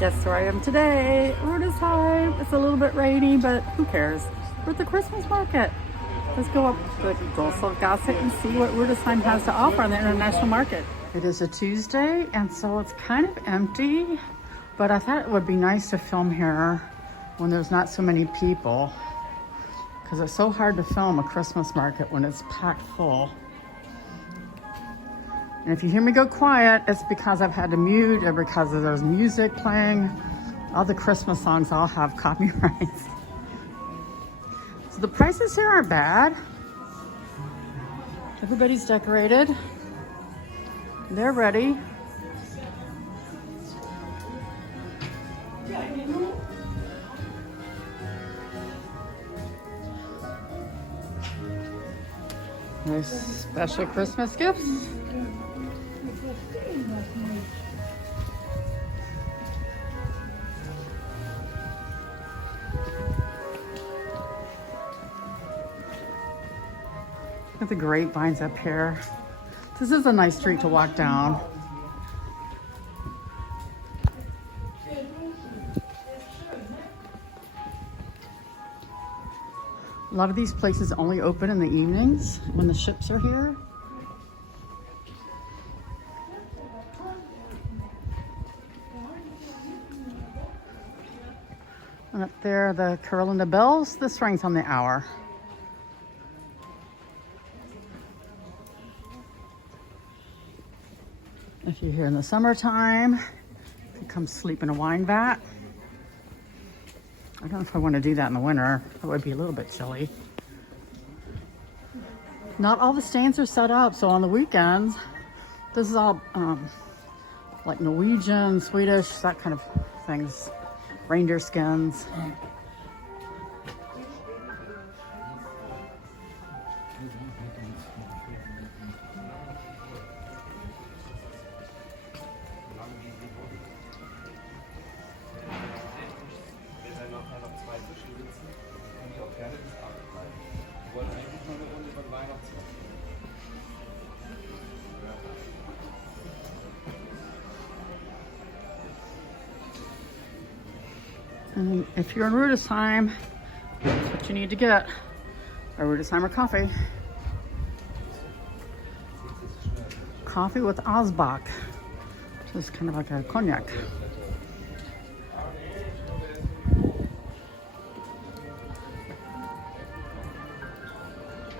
Guess where I am today? Rüdesheim. It's a little bit rainy, but who cares? We're at the Christmas market. Let's go up the Drosselgasse and see what Rüdesheim has to offer on the international market. It is a Tuesday, and so it's kind of empty, but I thought it would be nice to film here when there's not so many people, because it's so hard to film a Christmas market when it's packed full. And if you hear me go quiet, it's because I've had to mute or because there's music playing. All the Christmas songs all have copyrights. So the prices here aren't bad. Everybody's decorated. They're ready. There's special Christmas gifts. Look at the grapevines up here. This is a nice street to walk down. A lot of these places only open in the evenings when the ships are here. And up there, the carillon de bells, this rings on the hour. If you're here in the summertime, you can come sleep in a wine vat. I don't know if I want to do that in the winter. It would be a little bit chilly. Not all the stands are set up, so on the weekends, this is all like Norwegian, Swedish, that kind of things. Reindeer skins. And if you're in Rüdesheim, that's what you need to get, a Rüdesheimer coffee. Coffee with Asbach, which is kind of like a cognac.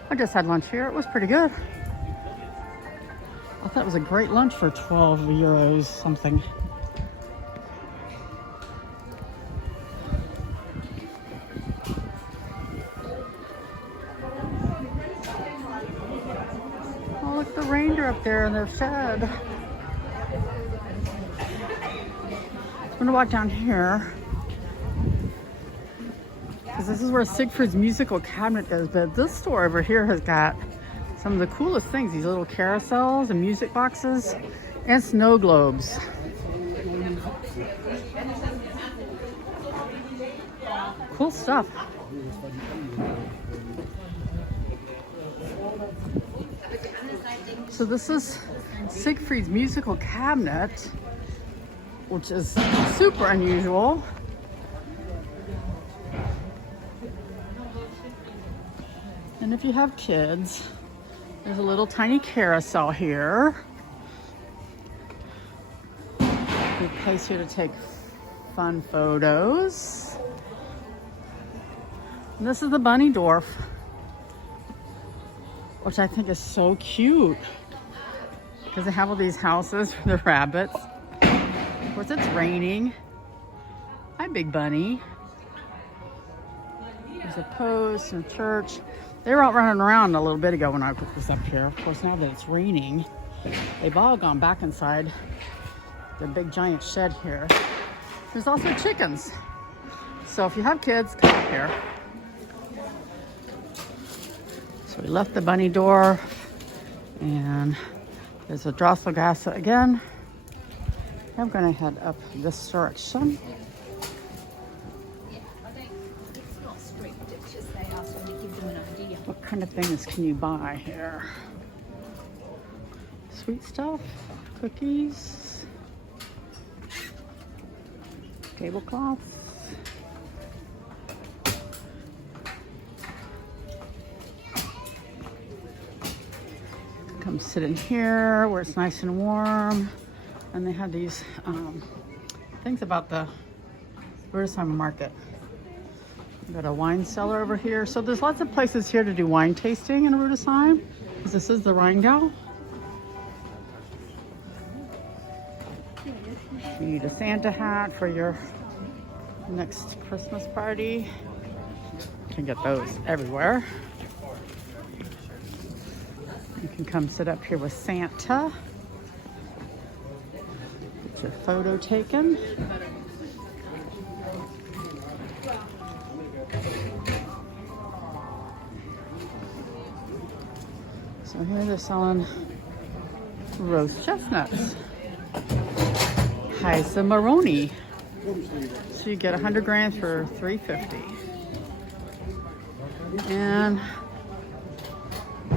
I just had lunch here. It was pretty good. I thought it was a great lunch for 12 euros something. Oh, look at the reindeer up there in their shed. I'm gonna walk down here, because this is where Siegfried's musical cabinet is, but this store over here has got some of the coolest things, these little carousels and music boxes and snow globes. Cool stuff. So this is Siegfried's musical cabinet, which is super unusual. And if you have kids, there's a little tiny carousel here. Good place here to take fun photos. And this is the bunny dwarf, which I think is so cute, because they have all these houses for the rabbits. Of course, it's raining. Hi, Big Bunny. There's a post and a church. They were out running around a little bit ago when I was up here. Of course, now that it's raining, they've all gone back inside their big giant shed here. There's also chickens. So if you have kids, come up here. So we left the bunny door, and there's a Drosselgasse again. I'm gonna head up this direction. What kind of things can you buy here? Sweet stuff, cookies. tablecloths. Come sit in here where it's nice and warm. And they have these things about the Rüdesheim Market. We've got a wine cellar over here. So there's lots of places here to do wine tasting in Rüdesheim. This is the Rheingau. You need a Santa hat for your next Christmas party. You can get those everywhere. You can come sit up here with Santa. Get your photo taken. So here they're selling roast chestnuts. Heise Maroni. So you get 100 grams for $3.50. And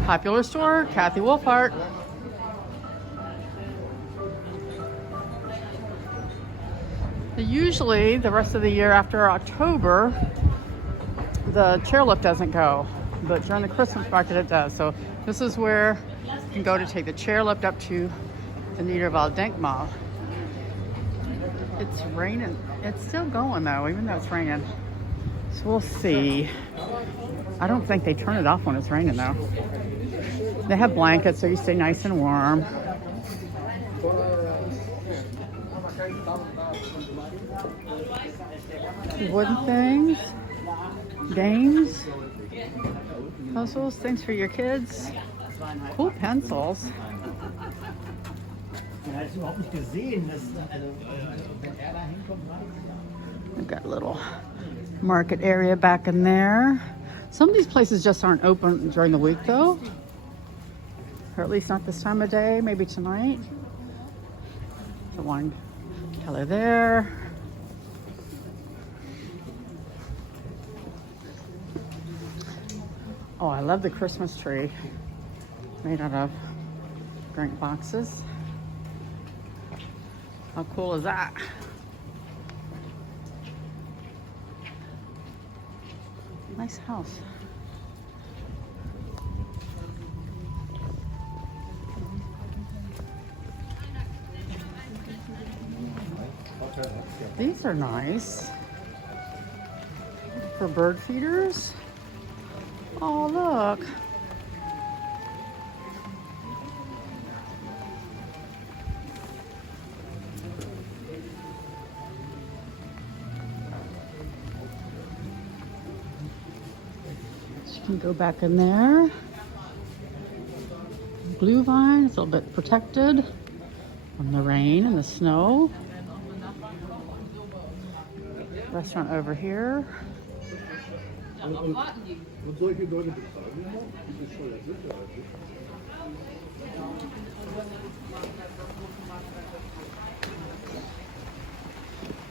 popular store, Kathy Wolfhart. Usually the rest of the year after October, the chairlift doesn't go, but during the Christmas market it does. So this is where you can go to take the chairlift up to the Niederwald-Denkmal. It's raining. It's still going though, even though it's raining. So we'll see. I don't think they turn it off when it's raining though. They have blankets so you stay nice and warm. Wooden things, games, puzzles, things for your kids. Cool pencils. We've got a little market area back in there. Some of these places just aren't open during the week though. Or at least not this time of day, maybe tonight. The wine cellar there. Oh, I love the Christmas tree made out of drink boxes. How cool is that? Nice house. These are nice for bird feeders. Oh, look. So you can go back in there. Blue vine, it's a little bit protected from the rain and the snow. Restaurant over here.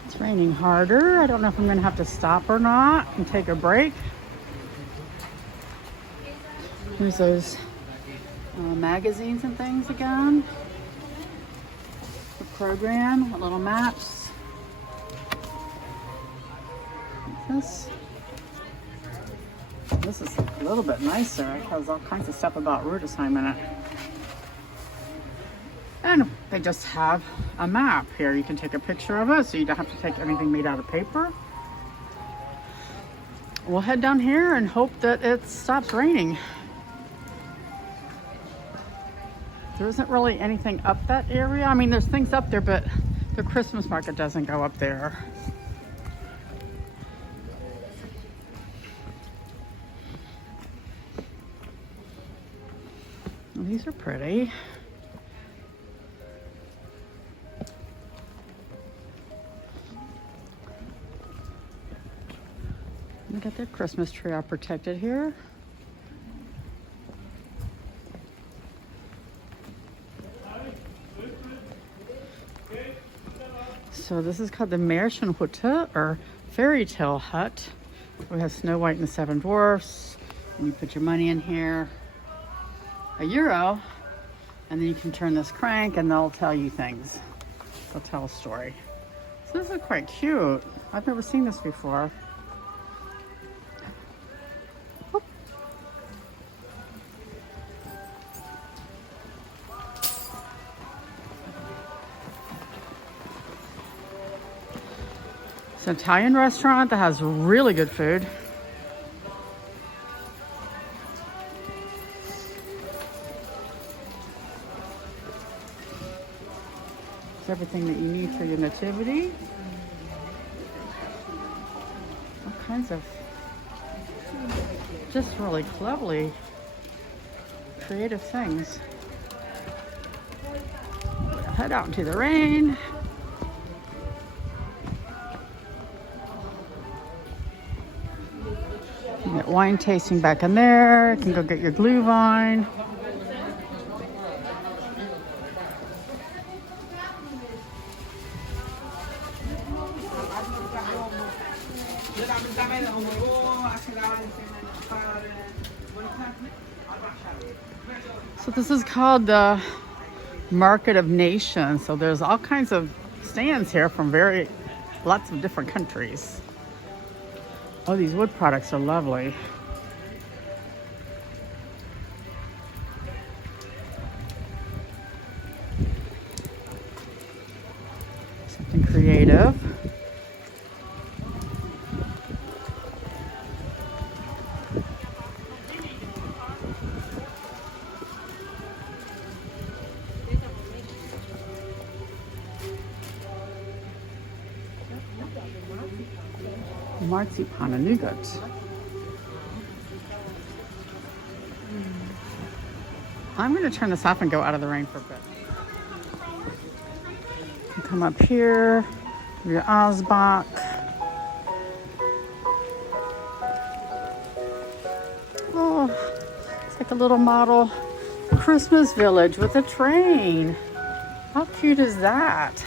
It's raining harder. I don't know if I'm going to have to stop or not and take a break. Here's those magazines and things again. The program, little maps. This is a little bit nicer. It has all kinds of stuff about Rüdesheim in it. And they just have a map here. You can take a picture of it, so you don't have to take anything made out of paper. We'll head down here and hope that it stops raining. There isn't really anything up that area. I mean, there's things up there, but the Christmas market doesn't go up there. These are pretty. They got their Christmas tree all protected here. So this is called the Märchenhütte, or fairy tale hut. We have Snow White and the Seven Dwarfs, and you put your money in here. €1, and then you can turn this crank and they'll tell you things. They'll tell a story. So this is quite cute. I've never seen this before. Oop. It's an Italian restaurant that has really good food. It's everything that you need for your nativity. All kinds of just really cleverly creative things. Head out into the rain. You get wine tasting back in there. You can go get your glue vine. So this is called the Market of Nations. So there's all kinds of stands here from lots of different countries. Oh, these wood products are lovely. Something creative. Marzipan and nougat. I'm going to turn this off and go out of the rain for a bit. You come up here, your Asbach. Oh, it's like a little model Christmas village with a train. How cute is that?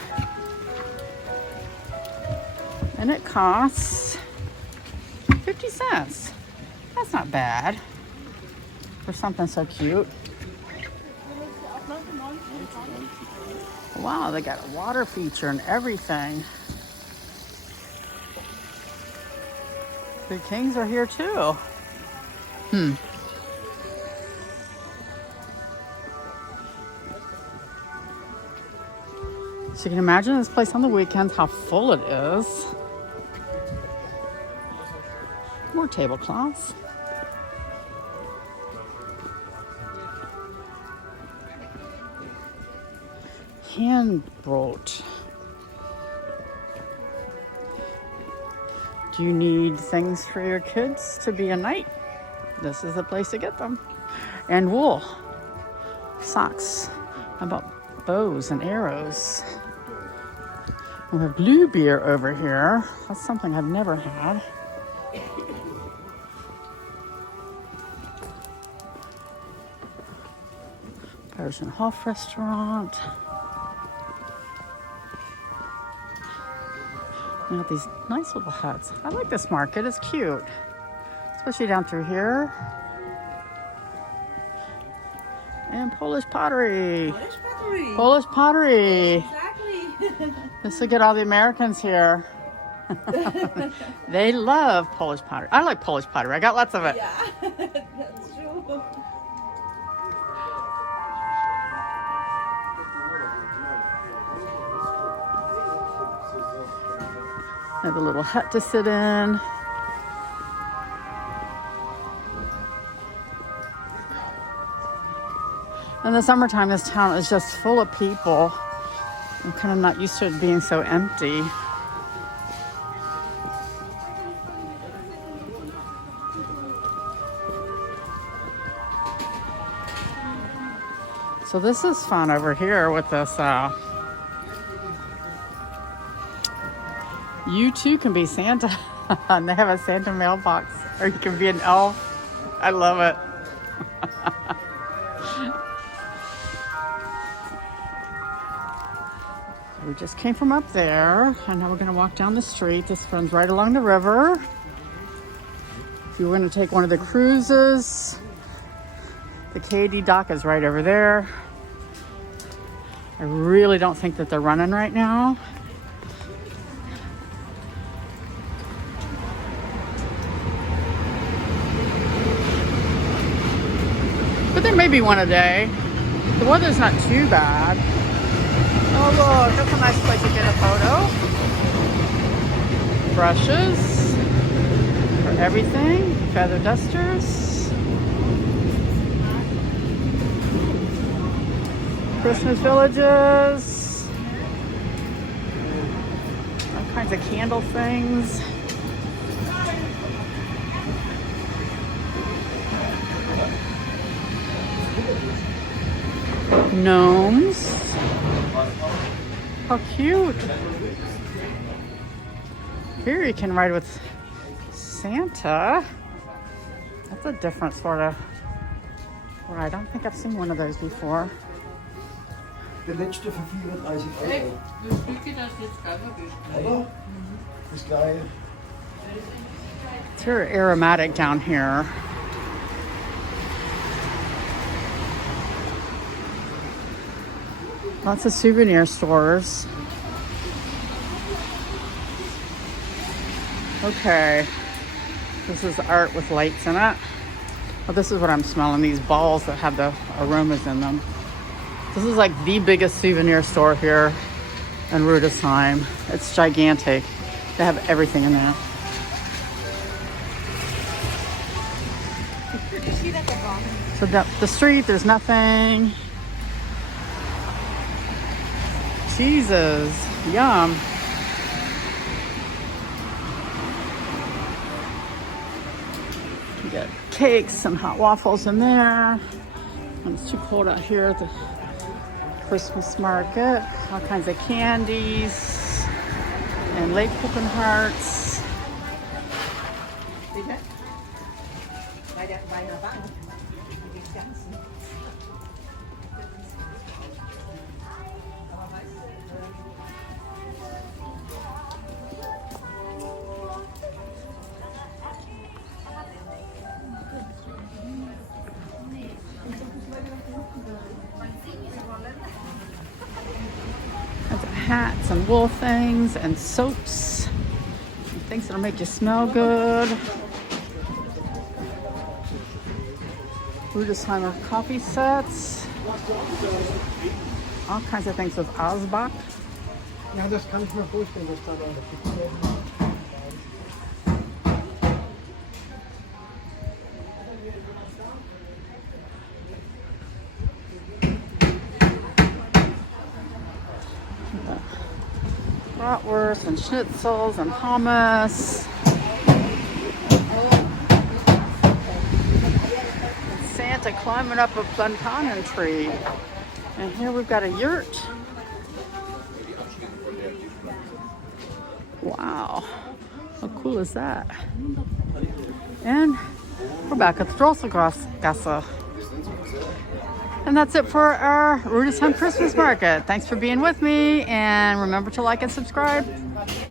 And it costs 50 cents. That's not bad for something so cute. Wow, they got a water feature and everything. The kings are here too. So you can imagine this place on the weekends, how full it is. More tablecloths. Hand brooch. Do you need things for your kids to be a knight? This is the place to get them. And wool. Socks. How about bows and arrows? We have blue beer over here. That's something I've never had. Persian Hof restaurant. We have these nice little huts. I like this market, it's cute. Especially down through here. And Polish pottery. Polish pottery. Polish pottery. Exactly. This will get all the Americans here. They love Polish pottery. I like Polish pottery. I got lots of it. Yeah, that's true. I have a little hut to sit in. In the summertime, this town is just full of people. I'm kind of not used to it being so empty. So this is fun over here with this. You too can be Santa. And they have a Santa mailbox. Or you can be an elf. I love it. We just came from up there, and now we're going to walk down the street. This runs right along the river. If you were going to take one of the cruises, the KD dock is right over there. I really don't think that they're running right now. maybe one a day. The weather's not too bad. Oh look, that's a nice place to get a photo. Brushes for everything. Feather dusters. Christmas villages. All kinds of candle things. Gnomes. How cute. Here you can ride with Santa. That's a different sort of ride. I don't think I've seen one of those before. De letzte für 34 €. Oder? Das gleiche. It's very aromatic down here. Lots of souvenir stores. Okay, this is art with lights in it. Well, this is what I'm smelling, these balls that have the aromas in them. This is like the biggest souvenir store here in Rüdesheim. It's gigantic. They have everything in there. So the street, there's nothing. Cheeses, yum. You get cakes and hot waffles in there. And it's too cold out here at the Christmas market. All kinds of candies and late cooking hearts. Hats and wool things and soaps and things that'll make you smell good. Rüdesheimer coffee sets. All kinds of things with Asbach. Ja, das kann ich mir vorstellen, dass da noch Bratwurst and schnitzels and hummus. And Santa climbing up a banana tree. And here we've got a yurt. Wow, how cool is that? And we're back at the Drosselgasse. And that's it for our Rüdesheim Christmas Market. Thanks for being with me, and remember to like and subscribe.